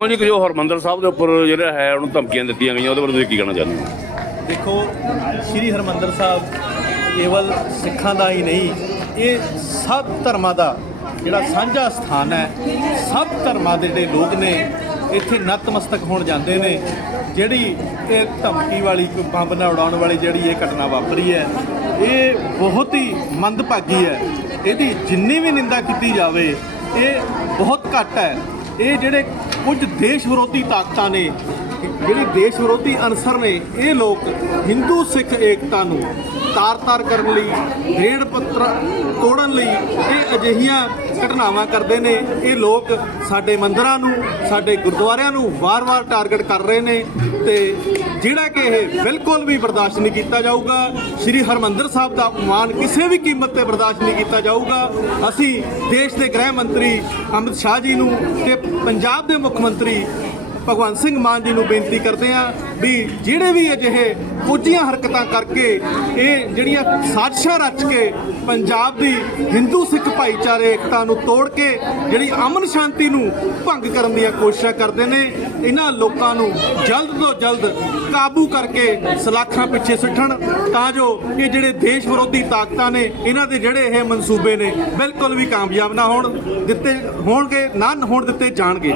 ਜੀ ਕਿ ਜੋ ਹਰਮੰਦਰ ਸਾਹਿਬ ਦੇ ਉੱਪਰ ਜਿਹੜਾ ਹੈ, ਉਹਨੂੰ ਧਮਕੀਆਂ ਦਿੱਤੀਆਂ ਗਈਆਂ, ਉਹਦੇ ਬਾਰੇ ਤੁਸੀਂ ਕੀ ਕਹਿਣਾ ਚਾਹੁੰਦੇ ਹੋ? ਦੇਖੋ, ਸ੍ਰੀ ਹਰਮੰਦਰ ਸਾਹਿਬ ਕੇਵਲ ਸਿੱਖਾਂ ਦਾ ਹੀ ਨਹੀਂ, ਇਹ ਸਭ ਧਰਮਾਂ ਦਾ ਜਿਹੜਾ ਸਾਂਝਾ ਸਥਾਨ ਹੈ, ਸਭ ਧਰਮਾਂ ਦੇ ਜਿਹੜੇ ਲੋਕ ਨੇ, ਇੱਥੇ ਨਤਮਸਤਕ ਹੋਣ ਜਾਂਦੇ ਨੇ। ਜਿਹੜੀ ਇਹ ਧਮਕੀ ਵਾਲੀ, ਕੋਈ ਬੰਬ ਨਾਲ ਉਡਾਉਣ ਵਾਲੀ ਜਿਹੜੀ ਇਹ ਘਟਨਾ ਵਾਪਰੀ ਹੈ, ਇਹ ਬਹੁਤ ਹੀ ਮੰਦਭਾਗੀ ਹੈ। ਇਹਦੀ ਜਿੰਨੀ ਵੀ ਨਿੰਦਾ ਕੀਤੀ ਜਾਵੇ, ਇਹ ਬਹੁਤ ਘੱਟ ਹੈ। ਇਹ ਜਿਹੜੇ ਕੁਝ ਦੇਸ਼ ਵਿਰੋਧੀ ਤਾਕਤਾਂ ਨੇ, ਜਿਹੜੇ ਦੇਸ਼ ਵਿਰੋਧੀ ਅਨਸਰ ਨੇ, ਇਹ ਲੋਕ ਹਿੰਦੂ ਸਿੱਖ ਏਕਤਾ ਨੂੰ ਤਾਰ-ਤਾਰ ਕਰਨ ਲਈ ਰੇੜ ਪੱਤਰ ਤੋੜਨ ਅਜਿਹੀਆਂ ਘਟਨਾਵਾਂ ਕਰਦੇ ਨੇ, ਇਹ ਲੋਕ ਸਾਡੇ ਮੰਦਰਾਂ ਨੂੰ, ਸਾਡੇ ਗੁਰਦੁਆਰਿਆਂ ਨੂੰ ਵਾਰ-ਵਾਰ ਟਾਰਗੇਟ ਕਰ ਰਹੇ ਨੇ ਤੇ ਜਿਹੜਾ ਕਿ ਇਹ ਬਿਲਕੁਲ ਵੀ ਬਰਦਾਸ਼ਤ ਨਹੀਂ ਕੀਤਾ ਜਾਊਗਾ। ਸ੍ਰੀ ਹਰਮੰਦਰ ਸਾਹਿਬ ਦਾ ਅਪਮਾਨ ਕਿਸੇ ਵੀ ਕੀਮਤ ਤੇ ਬਰਦਾਸ਼ਤ ਨਹੀਂ ਕੀਤਾ ਜਾਊਗਾ। ਅਸੀਂ ਦੇਸ਼ ਦੇ ਗ੍ਰਹਿ ਮੰਤਰੀ ਅਮਿਤ ਸ਼ਾਹ ਜੀ ਨੂੰ ਤੇ ਪੰਜਾਬ ਦੇ ਮੁੱਖ ਮੰਤਰੀ ਭਗਵੰਤ ਸਿੰਘ ਮਾਨ ਜੀ ਨੂੰ ਬੇਨਤੀ ਕਰਦੇ ਆ ਵੀ ਜਿਹੜੇ ਵੀ ਅਜਿਹੇ ਕੁਝੀਆਂ ਹਰਕਤਾਂ ਕਰਕੇ ਇਹ ਜਿਹੜੀਆਂ ਸਾਜ਼ਿਸ਼ਾਂ ਰਚ ਕੇ ਪੰਜਾਬ ਦੀ ਹਿੰਦੂ ਸਿੱਖ ਭਾਈਚਾਰੇ, ਏਕਤਾ ਨੂੰ ਤੋੜ ਕੇ ਜਿਹੜੀ ਅਮਨ ਸ਼ਾਂਤੀ ਨੂੰ ਭੰਗ ਕਰਨ ਦੀਆਂ ਕੋਸ਼ਿਸ਼ਾਂ ਕਰਦੇ ਨੇ, ਇਹਨਾਂ ਲੋਕਾਂ ਨੂੰ ਜਲਦ ਤੋਂ ਜਲਦ ਕਾਬੂ ਕਰਕੇ ਸਲਾਖਾਂ ਪਿੱਛੇ ਸਿੱਟਣ, ਤਾਂ ਜੋ ਇਹ ਜਿਹੜੇ ਦੇਸ਼ ਵਿਰੋਧੀ ਤਾਕਤਾਂ ਨੇ, ਇਹਨਾਂ ਦੇ ਜਿਹੜੇ ਇਹ ਮਨਸੂਬੇ ਨੇ, ਬਿਲਕੁਲ ਵੀ ਕਾਮਯਾਬ ਨਾ ਹੋਣ ਦਿੱਤੇ ਹੋਣਗੇ, ਨਾ ਹੋਣ ਦਿੱਤੇ ਜਾਣਗੇ।